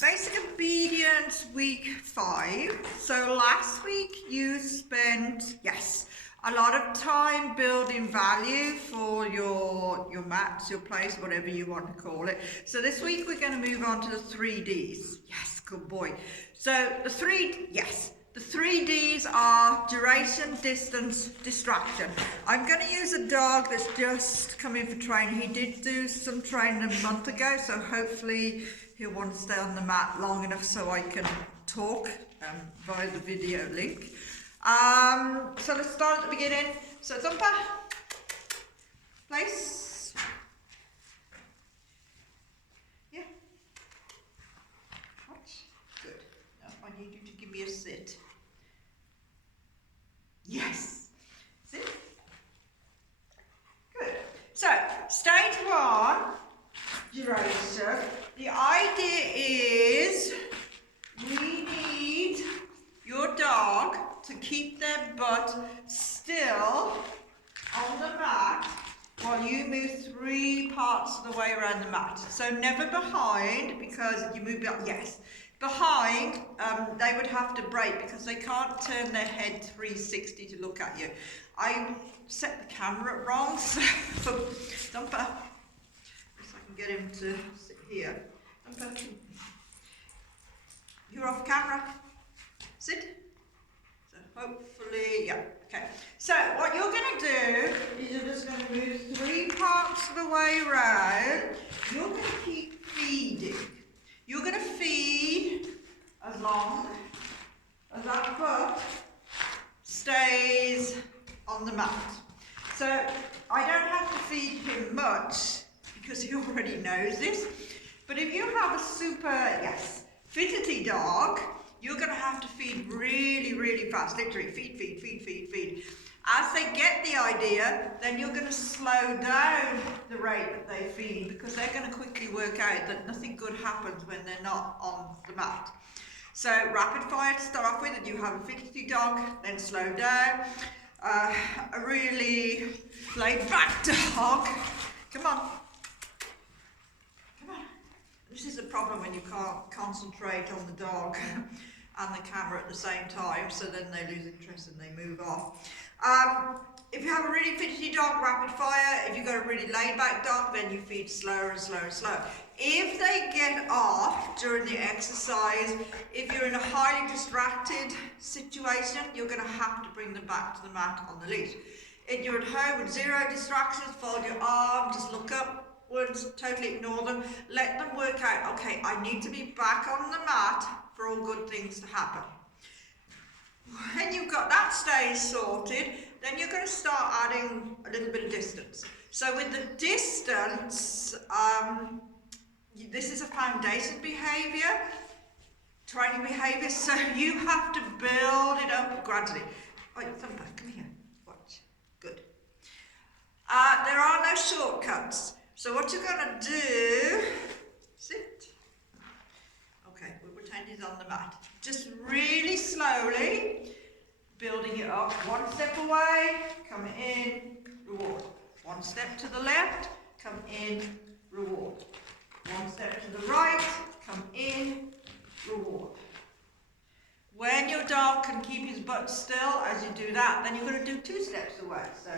Basic obedience week 5. So last week you spent, yes, a lot of time building value for your mats, your place, whatever you want to call it. So this week we're going to move on to the 3Ds. Yes, good boy. So the 3Ds are duration, distance, distraction. I'm going to use a dog that's just come in for training. He did do some training a month ago, so hopefully he'll want to stay on the mat long enough so I can talk via the video link. So let's start at the beginning. So Thumper, place. Yeah. Watch. Good. Now I need you to give me a sit. Yes. Sit. Good. So stage 1, duration. The idea is we need your dog to keep their butt still on the mat while you move 3 parts of the way around the mat. So never behind, because you move, yes. Behind, they would have to break because they can't turn their head 360 to look at you. I set the camera wrong, so Thumper, if I can get him to sit here. Thumper, you're off camera. Sit. So hopefully, yeah, okay. So what you're going to do is you're just going to move 3 parts of the way around. You're going to keep feeding. You're going to feed as long as that foot stays on the mat. So I don't have to feed him much because he already knows this. But if you have a super, yes, fidgety dog, you're going to have to feed really, really fast. Literally, feed, feed, feed, feed, feed. As they get the idea, then you're going to slow down the rate that they feed because they're going to quickly work out that nothing good happens when they're not on the mat. So rapid fire to start off with, and you have a fidgety dog, then slow down. A really laid back dog. Come on. Come on. This is a problem when you can't concentrate on the dog and the camera at the same time, so then they lose interest and they move off. If you have a really fidgety dog, rapid fire. If you've got a really laid back dog, then you feed slower and slower and slower. If they get off during the exercise, if you're in a highly distracted situation, you're going to have to bring them back to the mat on the leash. If you're at home with 0 distractions, fold your arm, just look upwards, totally ignore them. Let them work out, okay, I need to be back on the mat for all good things to happen. When you've got that stage sorted, then you're going to start adding a little bit of distance. So with the distance, this is a foundation behaviour, training behaviour, so you have to build it up gradually. Wait, Thumper, come here, watch, good. There are no shortcuts, so what you're going to do, sit. Okay, we'll pretend he's on the mat. Just really slowly, building it up. 1 step away, come in, reward. 1 step to the left, come in, reward. 1 step to the right, come in, reward. When your dog can keep his butt still as you do that, then you're going to do 2 steps away. So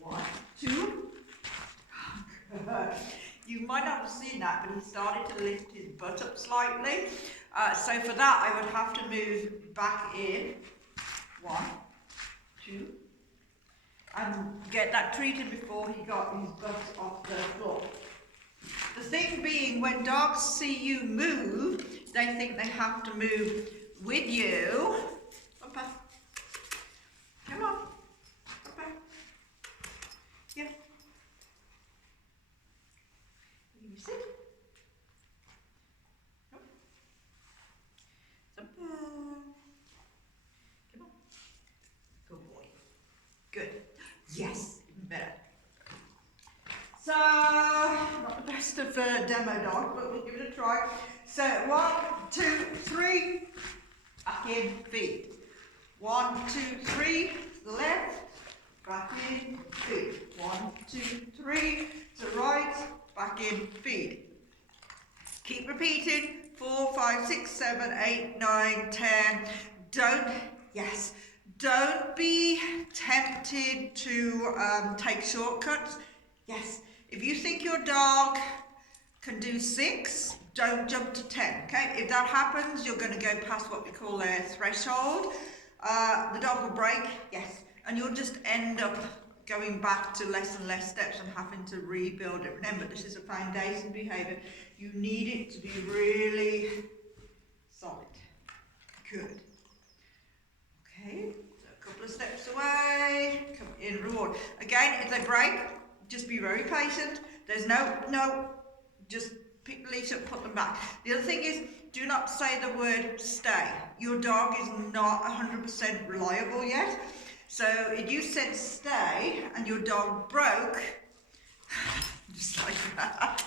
1, 2. You might not have seen that, but he started to lift his butt up slightly. So for that, I would have to move back in. 1, 2. And get that treated before he got his butt off the floor. The thing being, when dogs see you move, they think they have to move with you. Up, up. Come on. Up, up. Yeah. You sit. Up. Up. Come on. Good boy. Good. Yes, even better. So, not the best of demo dog, but we'll give it a try. So, 1, 2, 3, back in, feed. 1, 2, 3, to the left, back in, feed. 1, 2, 3, to the right, back in, feed. Keep repeating 4, 5, 6, 7, 8, 9, 10. Don't be tempted to take shortcuts. Yes, if you think your dog can do 6, don't jump to 10, okay? If that happens, you're going to go past what we call their threshold. The dog will break, yes, and you'll just end up going back to less and less steps and having to rebuild it. Remember, this is a foundation behaviour. You need it to be really solid. Good. Okay, so a couple of steps away, come in, reward. Again, if they break, just be very patient. There's no, just pick the leash up, put them back. The other thing is, do not say the word stay. Your dog is not 100% reliable yet. So if you said stay and your dog broke, just like that,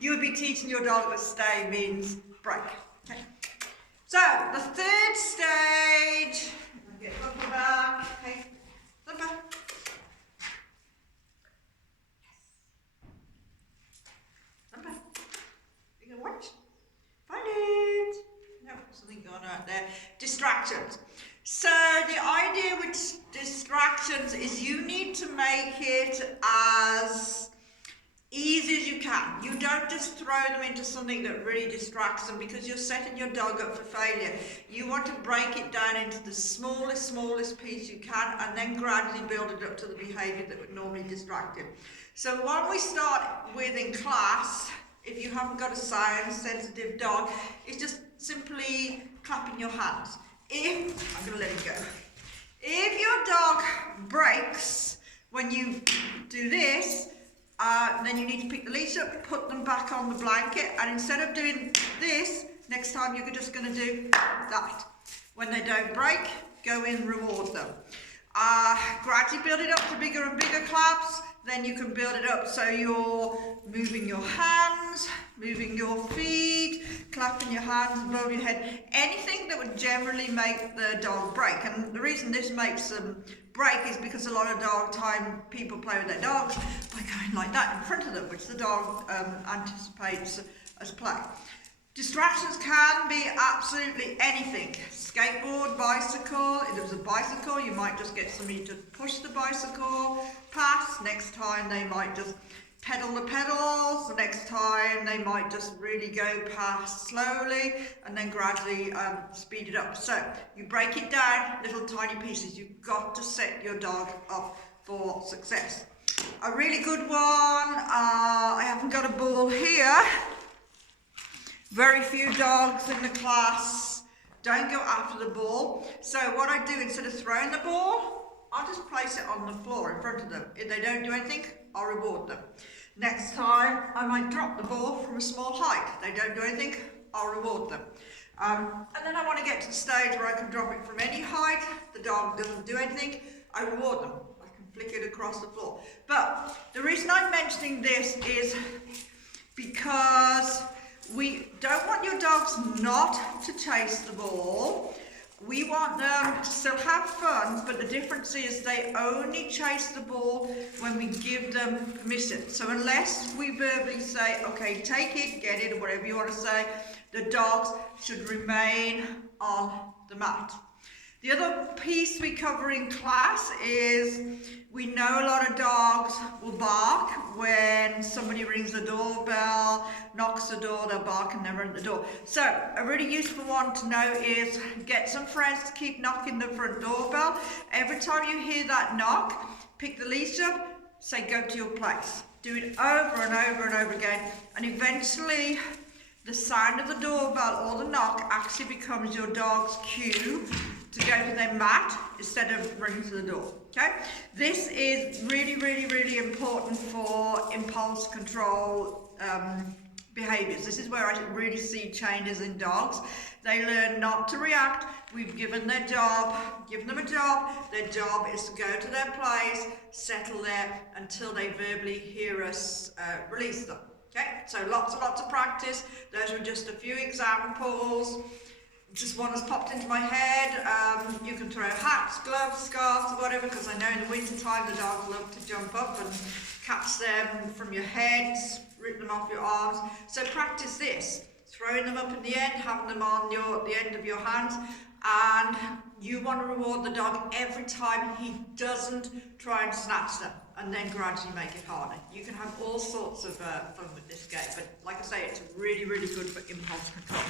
you would be teaching your dog that stay means break. Okay. So the third stage, get Bumper back. Okay, Bumper. Watch. Find it. No, something going on out there. Distractions. So the idea with distractions is you need to make it as easy as you can. You don't just throw them into something that really distracts them, because you're setting your dog up for failure. You want to break it down into the smallest piece you can, and then gradually build it up to the behaviour that would normally distract him. So what we start with in class, if you haven't got a sound-sensitive dog, it's just simply clapping your hands. I'm going to let it go. If your dog breaks when you do this, then you need to pick the leash up, put them back on the blanket, and instead of doing this, next time you're just going to do that. When they don't break, go in, reward them. Gradually build it up to bigger and bigger claps. Then you can build it up so you're moving your hands, moving your feet, clapping your hands above your head. Anything that would generally make the dog break. And the reason this makes them break is because a lot of dog time people play with their dogs by going like that in front of them, which the dog anticipates as play. Distractions can be absolutely anything. Skateboard, bicycle. If there was a bicycle, you might just get somebody to push the bicycle past. Next time they might just pedal the pedals. The next time they might just really go past slowly and then gradually speed it up. So you break it down, little tiny pieces. You've got to set your dog up for success. A really good one, I haven't got a ball here. Very few dogs in the class don't go after the ball. So what I do, instead of throwing the ball, I'll just place it on the floor in front of them. If they don't do anything, I'll reward them. Next time, I might drop the ball from a small height. They don't do anything, I'll reward them. And then I want to get to the stage where I can drop it from any height. The dog doesn't do anything, I reward them. I can flick it across the floor. But the reason I'm mentioning this is because we don't want your dogs not to chase the ball. We want them to still have fun, but the difference is they only chase the ball when we give them permission. So unless we verbally say, okay, take it, get it, or whatever you want to say, the dogs should remain on the mat. The other piece we cover in class is we know a lot of dogs will bark when somebody rings the doorbell, knocks the door, they'll bark and never run the door. So a really useful one to know is get some friends to keep knocking the front doorbell. Every time you hear that knock, pick the leash up, say go to your place. Do it over and over and over again, and eventually the sound of the doorbell or the knock actually becomes your dog's cue to go to their mat instead of running to the door, okay? This is really, really, really important for impulse control behaviours. This is where I really see changes in dogs. They learn not to react. We've given them a job. Their job is to go to their place, settle there until they verbally hear us release them, okay? So lots of practice. Those were just a few examples. Just one has popped into my head. You can throw hats, gloves, scarves, or whatever, because I know in the winter time the dogs love to jump up and catch them from your heads, rip them off your arms. So practice this. throwing them up in the end, having them on the end of your hands, and you want to reward the dog every time he doesn't try and snatch them, and then gradually make it harder. You can have all sorts of fun with this game, but like I say, it's really, really good for impulse control.